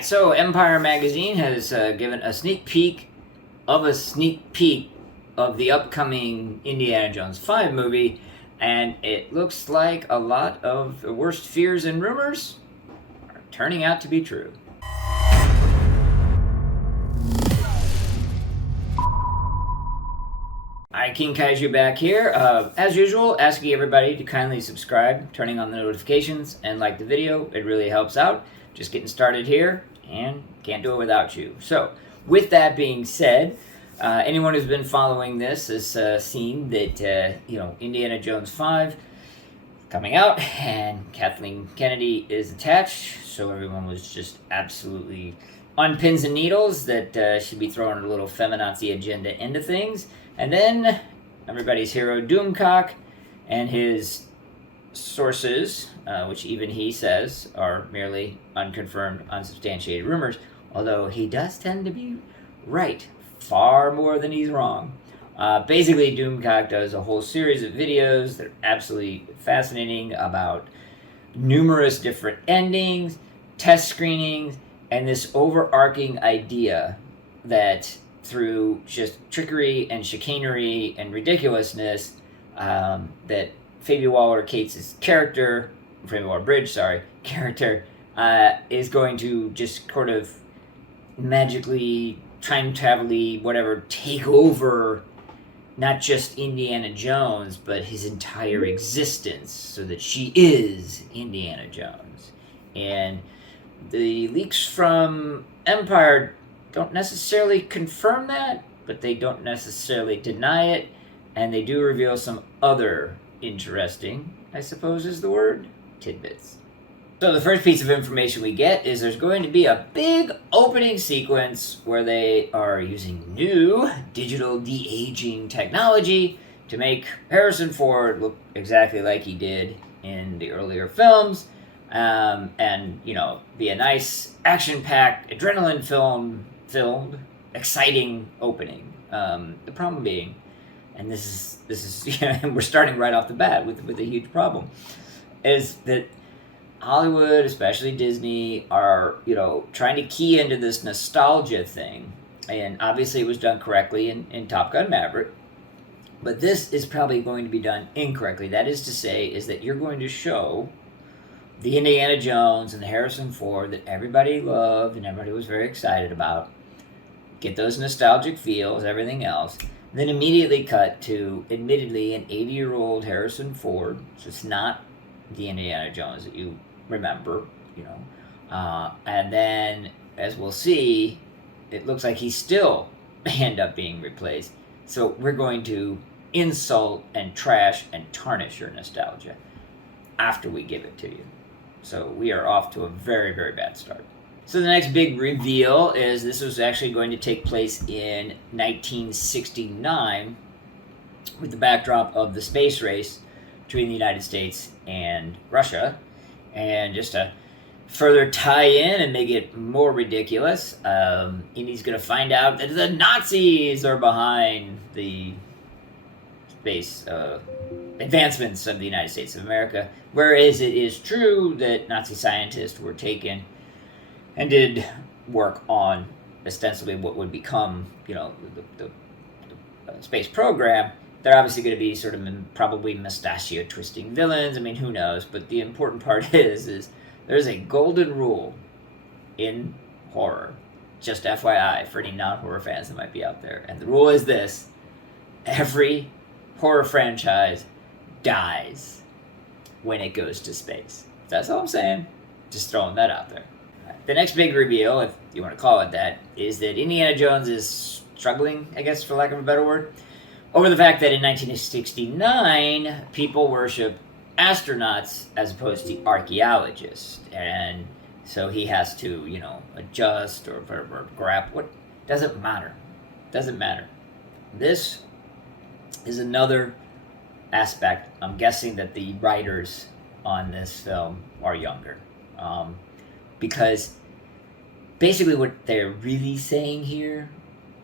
right, so Empire Magazine has given a sneak peek of the upcoming Indiana Jones 5 movie, and it looks like a lot of the worst fears and rumors are turning out to be true. Alright, King Kaiju back here. As usual, asking everybody to kindly subscribe, turning on the notifications, and like the video. It really helps out. Just getting started here, and can't do it without you. So, with that being said, anyone who's been following this has seen that, Indiana Jones 5 coming out, and Kathleen Kennedy is attached, so everyone was just absolutely on pins and needles that she'd be throwing a little feminazi agenda into things. And then everybody's hero Doomcock and his sources, which even he says are merely unconfirmed, unsubstantiated rumors, although he does tend to be right far more than he's wrong. Basically, Doomcock does a whole series of videos that are absolutely fascinating about numerous different endings, test screenings, and this overarching idea that through just trickery and chicanery and ridiculousness, that Phoebe Waller-Bridge's character, is going to just sort of magically, time travel-y, whatever, take over not just Indiana Jones, but his entire existence, so that she is Indiana Jones. And the leaks from Empire don't necessarily confirm that, but they don't necessarily deny it, and they do reveal some other interesting, I suppose is the word, tidbits. So the first piece of information we get is there's going to be a big opening sequence where they are using new digital de-aging technology to make Harrison Ford look exactly like he did in the earlier films, and, be a nice action-packed, adrenaline-filled, exciting opening. The problem being, and this is we're starting right off the bat with a huge problem, is that Hollywood, especially Disney, are, trying to key into this nostalgia thing. And obviously it was done correctly in Top Gun Maverick. But this is probably going to be done incorrectly. That is to say, is that you're going to show the Indiana Jones and the Harrison Ford that everybody loved and everybody was very excited about. Get those nostalgic feels, everything else. Then immediately cut to, admittedly, an 80-year-old Harrison Ford. So it's not the Indiana Jones that you remember, and then, as we'll see, it looks like he still may end up being replaced. So we're going to insult and trash and tarnish your nostalgia after we give it to you. So we are off to a very, very bad start. So the next big reveal is this was actually going to take place in 1969 with the backdrop of the space race between the United States and Russia. And just to further tie in and make it more ridiculous, Indy's going to find out that the Nazis are behind the space advancements of the United States of America, whereas it is true that Nazi scientists were taken and did work on ostensibly what would become, the space program. They're obviously going to be sort of probably mustachio-twisting villains. I mean, who knows? But the important part is there's a golden rule in horror. Just FYI for any non-horror fans that might be out there. And the rule is this: every horror franchise dies when it goes to space. That's all I'm saying. Just throwing that out there. The next big reveal, if you want to call it that, is that Indiana Jones is struggling, I guess, for lack of a better word, over the fact that in 1969, people worship astronauts as opposed to archaeologists. And so he has to, adjust or grab. What doesn't matter. Doesn't matter. This is another aspect. I'm guessing that the writers on this film are younger. Because basically what they're really saying here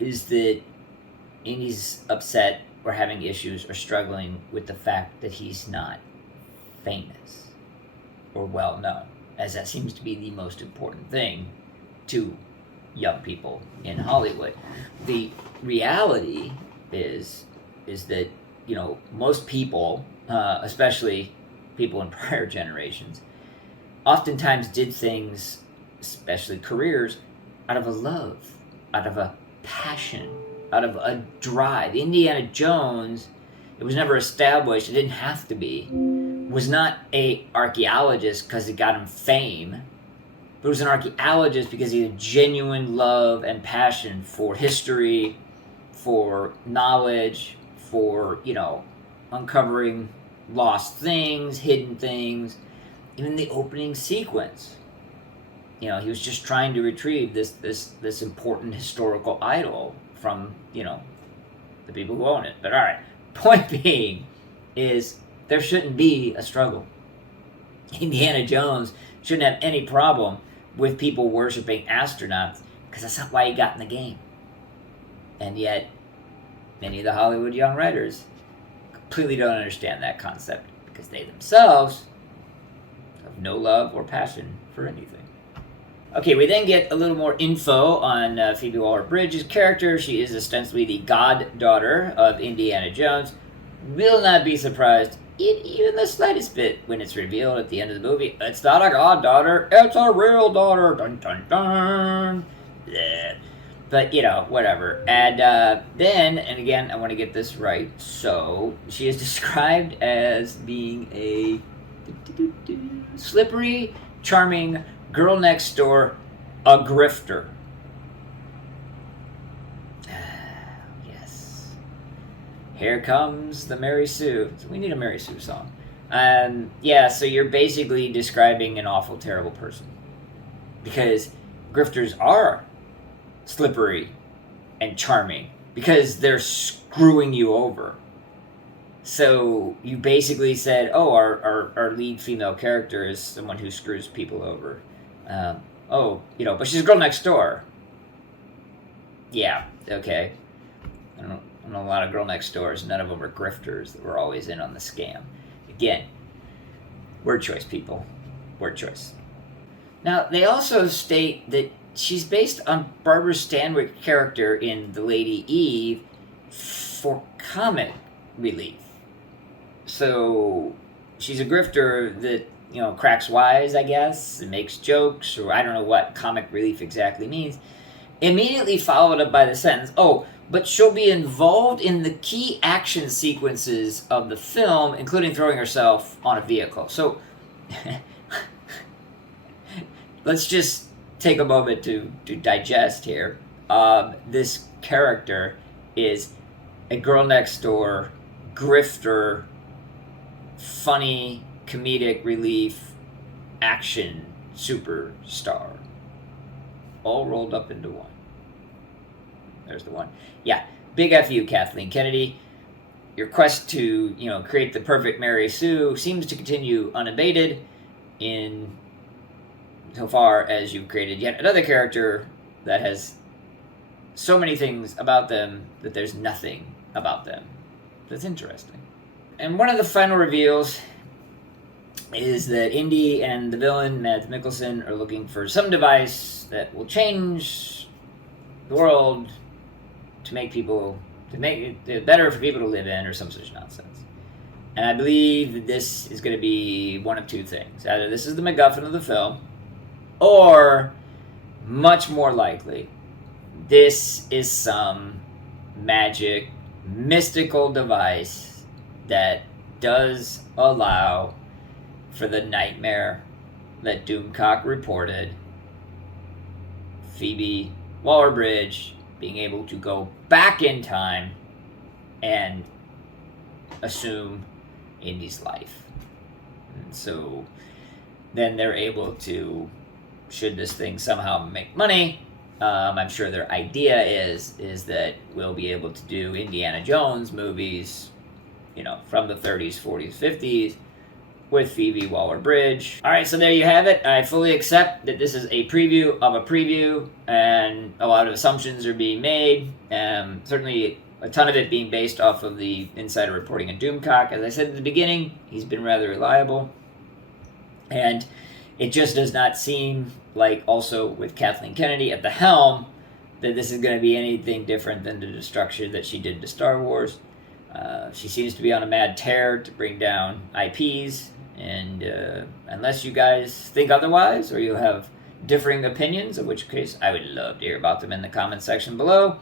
is that Indy's upset or having issues or struggling with the fact that he's not famous or well known, as that seems to be the most important thing to young people in Hollywood. The reality is that, you know, most people, especially people in prior generations, oftentimes did things, especially careers, out of a love, out of a passion, out of a drive. Indiana Jones, it was never established, it didn't have to be, was not a archaeologist because it got him fame, but was an archaeologist because he had genuine love and passion for history, for knowledge, for, you know, uncovering lost things, hidden things. Even the opening sequence, you know, he was just trying to retrieve this important historical idol from, you know, the people who own it. But all right, point being is there shouldn't be a struggle. Indiana Jones shouldn't have any problem with people worshiping astronauts, because that's not why he got in the game. And yet, many of the Hollywood young writers completely don't understand that concept, because they themselves have no love or passion for anything. Okay, we then get a little more info on Phoebe Waller-Bridge's character. She is ostensibly the goddaughter of Indiana Jones. Will not be surprised in even the slightest bit when it's revealed at the end of the movie. It's not a goddaughter, it's a real daughter. Dun dun dun. Bleh. But, you know, whatever. And then, and again, I want to get this right. So, she is described as being a slippery, charming girl next door, a grifter. Yes. Here comes the Mary Sue. So we need a Mary Sue song. Yeah, so you're basically describing an awful, terrible person. Because grifters are slippery and charming. Because they're screwing you over. So you basically said, oh, our lead female character is someone who screws people over. You know, but she's a girl next door. Yeah, okay. I don't know a lot of girl next doors. None of them are grifters that were always in on the scam. Again, word choice, people. Word choice. Now, they also state that she's based on Barbara Stanwyck's character in The Lady Eve for comic relief. So, she's a grifter that, you know, cracks wise, I guess, and makes jokes, or I don't know what comic relief exactly means. Immediately followed up by the sentence, oh, but she'll be involved in the key action sequences of the film, including throwing herself on a vehicle. So, let's just take a moment to digest here. This character is a girl next door, grifter, funny, comedic relief, action superstar. All rolled up into one. There's the one. Yeah, big F you, Kathleen Kennedy. Your quest to, you know, create the perfect Mary Sue seems to continue unabated in so far as you've created yet another character that has so many things about them that there's nothing about them. That's interesting. And one of the final reveals is that Indy and the villain, Mads Mikkelsen, are looking for some device that will change the world to make it better for people to live in, or some such nonsense. And I believe that this is going to be one of two things. Either this is the MacGuffin of the film, or, much more likely, this is some magic, mystical device that does allow for the nightmare that Doomcock reported, Phoebe Waller-Bridge being able to go back in time and assume Indy's life. And so then they're able to, should this thing somehow make money, I'm sure their idea is that we'll be able to do Indiana Jones movies, you know, from the 30s, 40s, 50s, with Phoebe Waller-Bridge. All right, so there you have it. I fully accept that this is a preview of a preview, and a lot of assumptions are being made. Certainly a ton of it being based off of the insider reporting of Doomcock. As I said at the beginning, he's been rather reliable. And it just does not seem like also with Kathleen Kennedy at the helm, that this is going to be anything different than the destruction that she did to Star Wars. She seems to be on a mad tear to bring down IPs, and unless you guys think otherwise or you have differing opinions, in which case I would love to hear about them in the comments section below,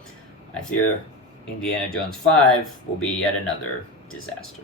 I fear Indiana Jones 5 will be yet another disaster.